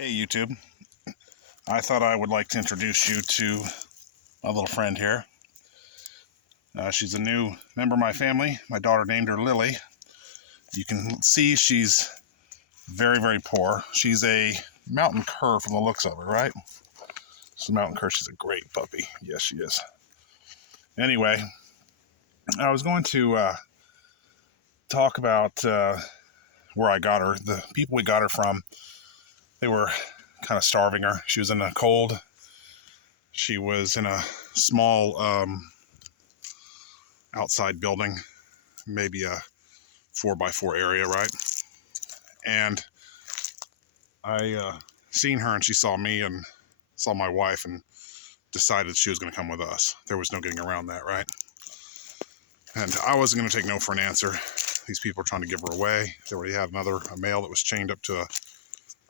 Hey YouTube, I thought I would like to introduce you to my little friend here. She's a new member of my family. My daughter named her Lily. You can see she's very, very poor. She's a mountain cur from the looks of her, right? She's a mountain cur. She's a great puppy. Yes, she is. Anyway, I was going to talk about where I got her. The people we got her from, they were kind of starving her. She was in the cold. She was in a small outside building, maybe a 4x4 area, right? And I seen her, and she saw me and saw my wife and decided she was going to come with us. There was no getting around that, right? And I wasn't going to take no for an answer. These people were trying to give her away. They already had a male that was chained up to a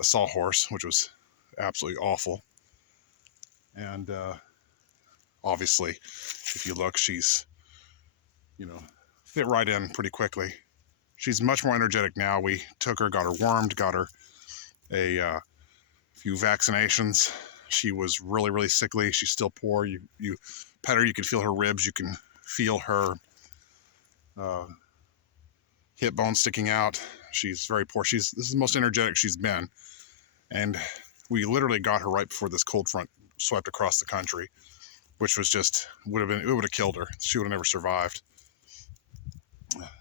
sawhorse, which was absolutely awful. And obviously, if you look, she's, fit right in pretty quickly. She's much more energetic now. We took her, got her wormed, got her a few vaccinations. She was really, really sickly. She's still poor. You pet her, you can feel her ribs. You can feel her hip bone sticking out. She's very poor. This is the most energetic she's been. And we literally got her right before this cold front swept across the country, which was it would have killed her. She would have never survived.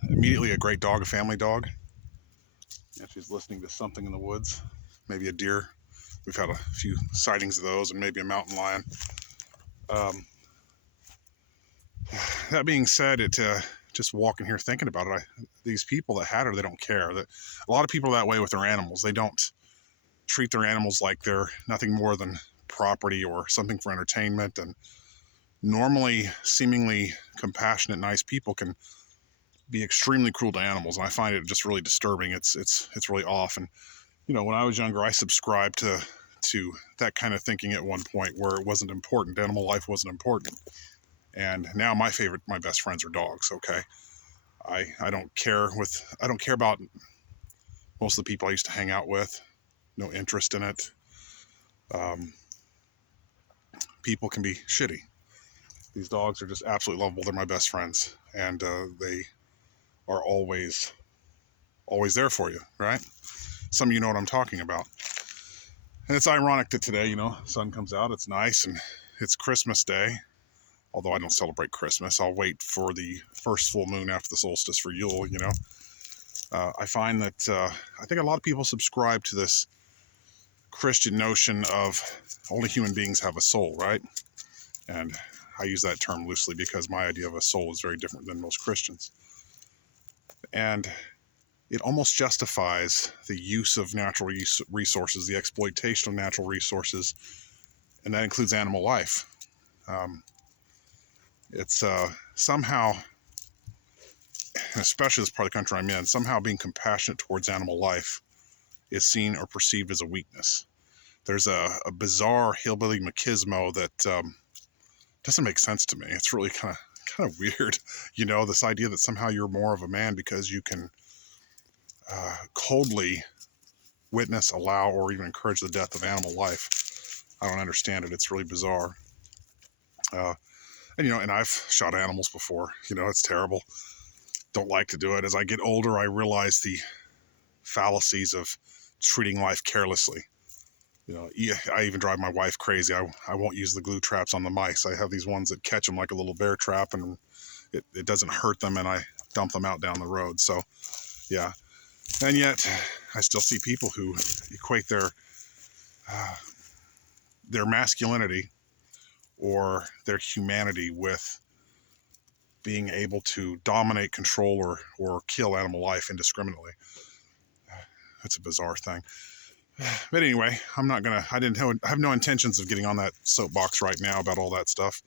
Immediately a great dog, a family dog. And she's listening to something in the woods, maybe a deer. We've had a few sightings of those, and maybe a mountain lion. That being said, just walking here thinking about it, these people that had her, they don't care. That a lot of people are that way with their animals. They don't treat their animals like they're nothing more than property or something for entertainment. And normally, seemingly compassionate, nice people can be extremely cruel to animals, and I find it just really disturbing. It's really off. And when I was younger, I subscribed to that kind of thinking at one point, where it wasn't important. Animal life wasn't important. And now my best friends are dogs. Okay, I don't care about most of the people I used to hang out with. No interest in it. People can be shitty. These dogs are just absolutely lovable. They're my best friends, and they are always there for you, right? Some of you know what I'm talking about. And it's ironic that today, sun comes out, it's nice, and it's Christmas Day. Although I don't celebrate Christmas. I'll wait for the first full moon after the solstice for Yule, I find that I think a lot of people subscribe to this Christian notion of only human beings have a soul, right? And I use that term loosely because my idea of a soul is very different than most Christians. And it almost justifies the use of natural resources, the exploitation of natural resources, and that includes animal life. It's somehow, especially this part of the country I'm in, somehow being compassionate towards animal life is seen or perceived as a weakness. There's a bizarre hillbilly machismo that doesn't make sense to me. It's really kind of weird, this idea that somehow you're more of a man because you can coldly witness, allow, or even encourage the death of animal life. I don't understand it. It's really bizarre. And I've shot animals before. It's terrible. Don't like to do it. As I get older, I realize the fallacies of treating life carelessly. I even drive my wife crazy. I won't use the glue traps on the mice. I have these ones that catch them like a little bear trap, and it doesn't hurt them, and I dump them out down the road. So, yeah. And yet, I still see people who equate their masculinity or their humanity with being able to dominate, control, or kill animal life indiscriminately. It's a bizarre thing. But anyway, I have no intentions of getting on that soapbox right now about all that stuff.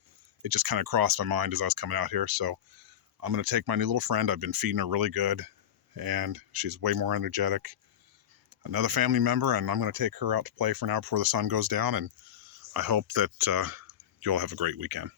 It just kind of crossed my mind as I was coming out here. So I'm going to take my new little friend. I've been feeding her really good, and she's way more energetic. Another family member, and I'm going to take her out to play for an hour before the sun goes down, and I hope that you'll have a great weekend.